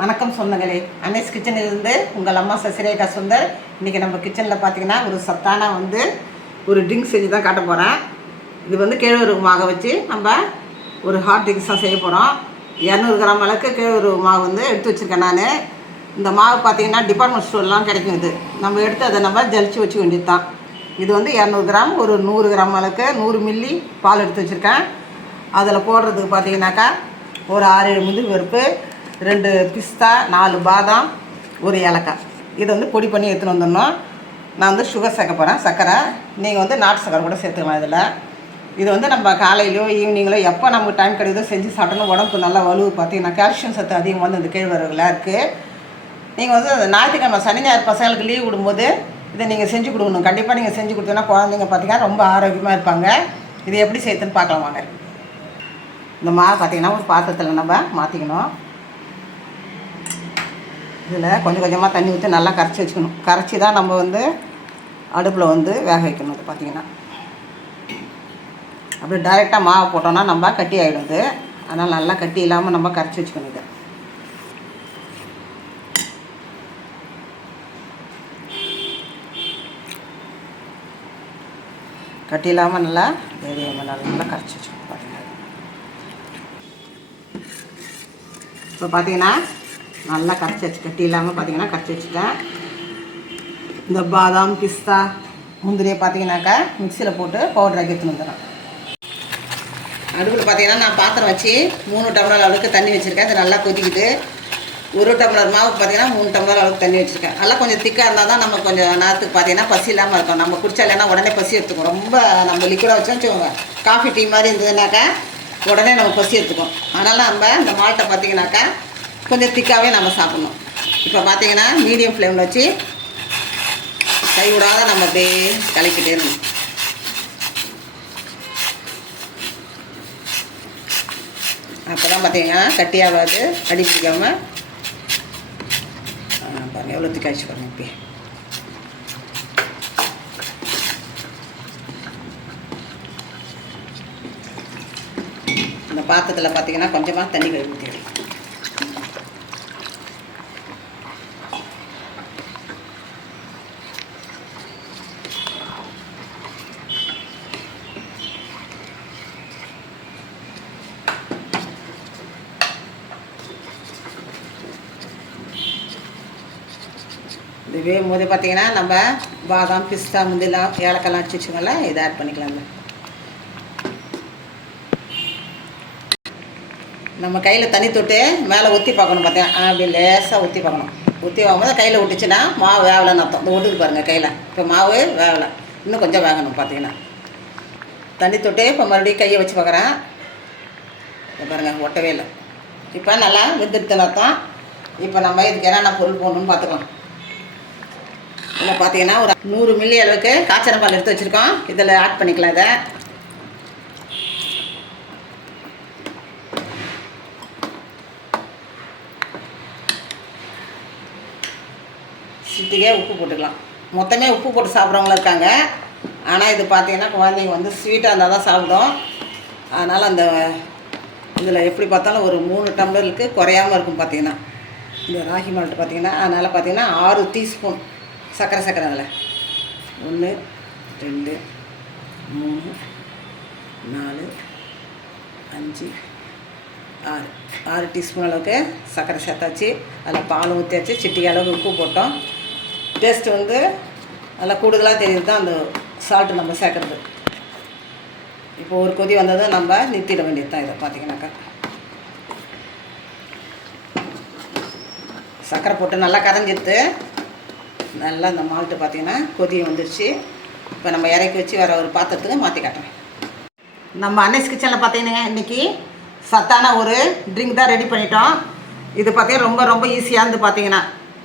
வணக்கம் சொந்தங்களே. அன்னைஸ் கிச்சனிலிருந்து உங்கள் அம்மா சசிரேகா சுந்தர். இன்றைக்கி நம்ம கிச்சனில் பார்த்தீங்கன்னா ஒரு சத்தான வந்து ஒரு ட்ரிங்க் செஞ்சு தான் காட்ட போகிறேன் இது வந்து கேழ்வரகு மாவை வச்சு நம்ம ஒரு ஹாட் ட்ரிங்க்ஸ் தான் செய்ய போகிறோம் இரநூறு கிராம் அளவுக்கு கேழ்வரகு மாவு வந்து எடுத்து வச்சுருக்கேன் நான். இந்த மாவு பார்த்தீங்கன்னா டிபார்ட்மெண்ட் ஸ்டோர்லாம் கிடைக்கும் இது. நம்ம எடுத்து அதை நம்ம ஜலிச்சு வச்சுக்க வேண்டியது தான் இது வந்து இரநூறு கிராம் ஒரு நூறு கிராம் அளவுக்கு நூறு மில்லி பால் எடுத்து வச்சுருக்கேன். அதில் போடுறதுக்கு பார்த்தீங்கன்னாக்கா ஒரு ஆறு ஏழு முந்திரி பருப்பு ரெண்டு பிஸ்தா நாலு பாதாம் ஒரு ஏலக்காய். இதை வந்து பொடி பண்ணி எடுத்துகிட்டு வந்துடணும். நான் வந்து சுகர் சேர்க்க போகிறேன் சர்க்கரை. நீங்கள் வந்து நாட்டு சர்க்கரை கூட சேர்த்துக்கலாம் இதில். இது வந்து நம்ம காலையிலையோ ஈவினிங்லோ எப்போ நமக்கு டைம் கிடைக்குதோ செஞ்சு சாப்பிட்டோம்னா உடம்புக்கு நல்லா வலுவு பார்த்தீங்கன்னா கால்சியம் சத்து அதிகமாக வந்து இந்த கேழ்வரகுலாம் இருக்குது நீங்கள் வந்து அந்த ஞாயிற்றுக்கிழமை சனி ஞாயிறு பசங்களுக்கு லீவ் விடும்போது இதை நீங்கள் செஞ்சு கொடுக்கணும். கண்டிப்பாக நீங்கள் செஞ்சு கொடுத்தீங்கன்னா குழந்தைங்க பார்த்தீங்கன்னா ரொம்ப ஆரோக்கியமாக இருப்பாங்க. இது எப்படி செய்யுதுன்னு பார்க்கலாம் வாங்க. இந்த மாவு பார்த்தீங்கன்னா ஒரு பாத்திரத்தில் நம்ம மாற்றிக்கணும் இதில் கொஞ்சம் கொஞ்சமாக தண்ணி ஊற்றி நல்லா கரைச்சி வச்சுக்கணும். கரைச்சி தான் நம்ம வந்து அடுப்பில் வந்து வேக வைக்கணும் இது பார்த்தீங்கன்னா. அப்படி டைரெக்டாக மாவு போட்டோம்னா நம்ம கட்டி ஆகிடும் இது அதனால் நல்லா கட்டி இல்லாமல் நம்ம கரைச்சி வச்சுக்கணும் இதை. கட்டி இல்லாமல் நல்லா வேதியாமல் நல்லா கரைச்சி வச்சுக்கணும் பார்த்தீங்கன்னா இப்போ பார்த்தீங்கன்னா நல்லா கரைச்சி வச்சு கட்டி இல்லாமல் பார்த்தீங்கன்னா கரைச்சி வச்சுட்டேன். இந்த பாதாம் பிஸ்தா முந்திரியை பார்த்தீங்கன்னாக்கா மிக்சியில் போட்டு பவுடராக எடுத்துன்னு வந்துடுறேன். அடுப்பில் பார்த்தீங்கன்னா நான் பாத்திரம் வச்சு மூணு டம்ளர் அளவுக்கு தண்ணி வச்சுருக்கேன். அது நல்லா கொதிக்குது. ஒரு டம்ளர் மாவுக்கு பார்த்தீங்கன்னா மூணு டம்ளர் அளவுக்கு தண்ணி வச்சுருக்கேன். நல்லா கொஞ்சம் திக்காக இருந்தால் தான் நம்ம கொஞ்சம் நேரத்துக்கு பார்த்தீங்கன்னா பசி இல்லாமல் இருக்கும். நம்ம குடிச்சா இல்லைன்னா உடனே பசி எடுத்துக்கும். ரொம்ப நம்ம லிக்விடாக வச்சோம் வச்சுக்கோங்க. காஃபி டீ மாதிரி இருந்ததுனாக்கா உடனே நம்ம பசி எடுத்துக்கும். அதனால் நம்ம இந்த மால்ட்டை பார்த்தீங்கன்னாக்கா கொஞ்சம் திக்காகவே நம்ம சாப்பிட்ணும். இப்போ பார்த்தீங்கன்னா மீடியம் ஃப்ளேமில் வச்சு கை விடாத நம்ம அப்படியே கலக்கிட்டே இருக்கணும். அப்போ தான் பார்த்தீங்கன்னா கட்டியாகாது அடி பிடிக்காமல் பாருங்கள் எவ்வளோ திக்காய்ச்சி பாருங்கள் இப்போ இந்த பாத்திரத்தில் பார்த்தீங்கன்னா கொஞ்சமாக தண்ணி கழுவி இது வேகும் போது பார்த்தீங்கன்னா நம்ம பாதாம் பிஸ்தா முந்திலாம் ஏலக்கெல்லாம் அடிச்சு வச்சுக்கோங்கள இதை ஆட் பண்ணிக்கலாங்க நம்ம கையில் தண்ணி தொட்டு மேலே ஊற்றி பார்க்கணும் பார்த்தீங்கன்னா அப்படி லேசாக ஊற்றி பார்க்கணும். ஊற்றி பார்க்கும்போது கையில் விட்டுச்சுன்னா மாவு வேவலைன்னு அர்த்தம். இந்த ஒட்டுக்கு பாருங்கள் கையில். இப்போ மாவு வேவலை. இன்னும் கொஞ்சம் வேகணும் பார்த்தீங்கன்னா தண்ணி தொட்டு இப்போ மறுபடியும் கையை வச்சு பார்க்குறேன். பாருங்கள் ஒட்டவே இல்லை. இப்போ நல்லா வெந்துடுத்துன்னு அர்த்தம். இப்போ நம்ம இதுக்கு என்னென்ன பொருள் போடணும்னு பார்த்துக்கலாம். இதில் பார்த்தீங்கன்னா ஒரு நூறு மில்லி அளவுக்கு காய்ச்சன பால் எடுத்து வச்சுருக்கோம். இதில் ஆட் பண்ணிக்கலாம் இதை. சிட்டிக்கே உப்பு போட்டுக்கலாம். மொத்தமே உப்பு போட்டு சாப்பிட்றவங்களும் இருக்காங்க. ஆனால் இது பார்த்தீங்கன்னா குழந்தைங்க வந்து ஸ்வீட்டாக இருந்தால் தான் சாப்பிடும். அதனால் அந்த இதில் எப்படி பார்த்தாலும் ஒரு மூணு டம்ளருக்கு குறையாமல் இருக்கும் பார்த்தீங்கன்னா இந்த ராகி மால்ட்டு பார்த்தீங்கன்னா அதனால் பார்த்தீங்கன்னா ஆறு டீஸ்பூன் சக்கரை சர்க்கரை அதில் ஒன்று ரெண்டு மூணு நாலு அஞ்சு ஆறு. ஆறு டீஸ்பூன் அளவுக்கு சர்க்கரை சேர்த்தாச்சு. அதில் பால் ஊற்றியாச்சு சிட்டி அளவுக்கு உப்பு போட்டோம். டேஸ்ட்டு வந்து நல்லா கூடுதலாக தெரியுது தான் அந்த சால்ட்டு நம்ம சேர்க்குறது. இப்போ ஒரு கொதி வந்ததும் நம்ம நிறுத்திட வேண்டியது தான் இதை பார்த்தீங்கன்னாக்கா சர்க்கரை போட்டு நல்லா கரைஞ்சிட்டு நல்லா இந்த மால்ட்டு பார்த்திங்கன்னா கொதி வந்துடுச்சு இப்போ நம்ம இறக்கி வச்சு வேறு ஒரு பாத்திரத்துக்கு மாற்றி காட்டுறேன். நம்ம அன்னைஸ் கிச்சனில் பார்த்தீங்கன்னா இன்றைக்கி சத்தான ஒரு ட்ரிங்க் தான் ரெடி பண்ணிட்டோம். இது பார்த்தீங்கன்னா ரொம்ப ரொம்ப ஈஸியாக இருந்து பார்த்தீங்கன்னா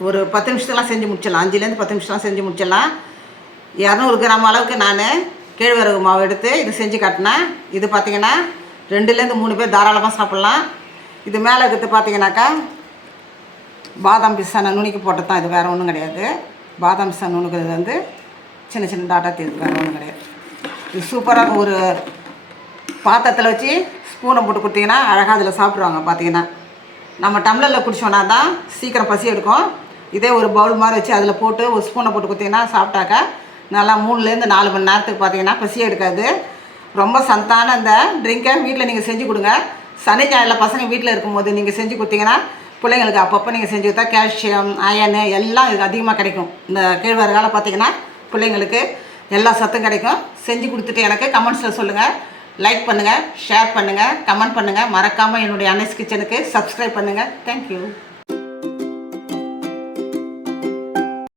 ஒரு பத்து நிமிஷத்துலாம் செஞ்சு முடிச்சிடலாம். அஞ்சுலேருந்து பத்து நிமிஷம்லாம் செஞ்சு முடிச்சிடலாம். இரநூறு கிராம் அளவுக்கு நான் கேழ்வரகு மாவு எடுத்து இது செஞ்சு காட்டினேன் இது பார்த்தீங்கன்னா ரெண்டுலேருந்து மூணு பேர் தாராளமாக சாப்பிட்லாம். இது மேலே இருக்கிறது பார்த்தீங்கன்னாக்கா பாதாம் பிஸ்ஸா நான் நுணுக்கி போட்டது தான் இது வேறு ஒன்றும் கிடையாது. பாதாம் பிஸ்ஸா நுணுக்கிறது வந்து சின்ன சின்ன டாட்டா தீர்வு ஒன்றும் கிடையாது இது சூப்பராக ஒரு பாத்திரத்தில் வச்சு ஸ்பூனை போட்டு கொடுத்தீங்கன்னா அழகாக அதில் சாப்பிடுவாங்க பார்த்தீங்கன்னா நம்ம டம்ளரில் குடிச்சோன்னா தான் சீக்கிரம் பசி எடுக்கும். இதே ஒரு பவுல் மாதிரி வச்சு அதில் போட்டு ஒரு ஸ்பூனை போட்டு கொடுத்தீங்கன்னா சாப்பிட்டாக்கா நல்லா மூணுலேருந்து நாலு மணி நேரத்துக்கு பார்த்தீங்கன்னா பசி எடுக்காது. ரொம்ப சந்தான அந்த ட்ரிங்கை வீட்டில் நீங்கள் செஞ்சு கொடுங்க. சனி ஞாயிறில் பசங்க வீட்டில் இருக்கும்போது நீங்கள் செஞ்சு கொடுத்தீங்கன்னா பிள்ளைங்களுக்கு அப்பப்போ நீங்கள் செஞ்சு கொடுத்தா கால்சியம் அயனு எல்லாம் இதுக்கு அதிகமாக கிடைக்கும். இந்த கேழ்வரகால பார்த்தீங்கன்னா பிள்ளைங்களுக்கு எல்லா சத்தும் கிடைக்கும். செஞ்சு கொடுத்துட்டு எனக்கு கமெண்ட்ஸில் சொல்லுங்கள் லைக் பண்ணுங்கள் ஷேர் பண்ணுங்கள் கமெண்ட் பண்ணுங்கள் மறக்காமல் என்னுடைய அனஸ் கிச்சனுக்கு சப்ஸ்கிரைப் பண்ணுங்கள் தேங்க்யூ